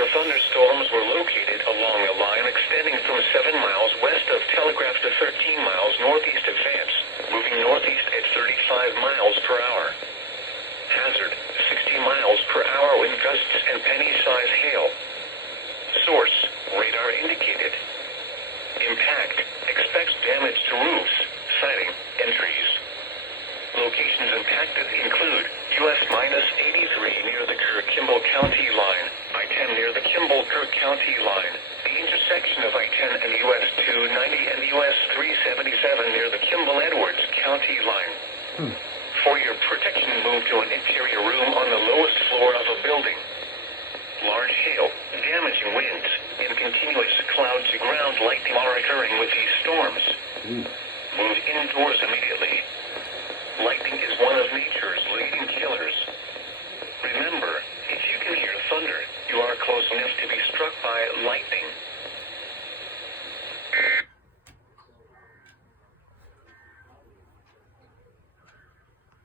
severe thunderstorms were located along a line extending from 7 miles west of Telegraph to 13 miles northeast of Vance, moving northeast at 35 miles per hour. Hazard, 60 miles per hour wind gusts and penny-size hail. Source, radar indicated. Impact, expects damage to roofs, siding, and trees. Locations impacted include US-83 near the Kerr-Kimball County line, I-10 near the Kimball-Kirk County line, the intersection of I-10 and US 290 and US 377 near the Kimball-Edwards County line. For your protection, move to an interior room on the lowest floor of a building. Large hail, damaging winds, and continuous cloud-to-ground lightning are occurring with these storms. Move indoors immediately. Lightning is one of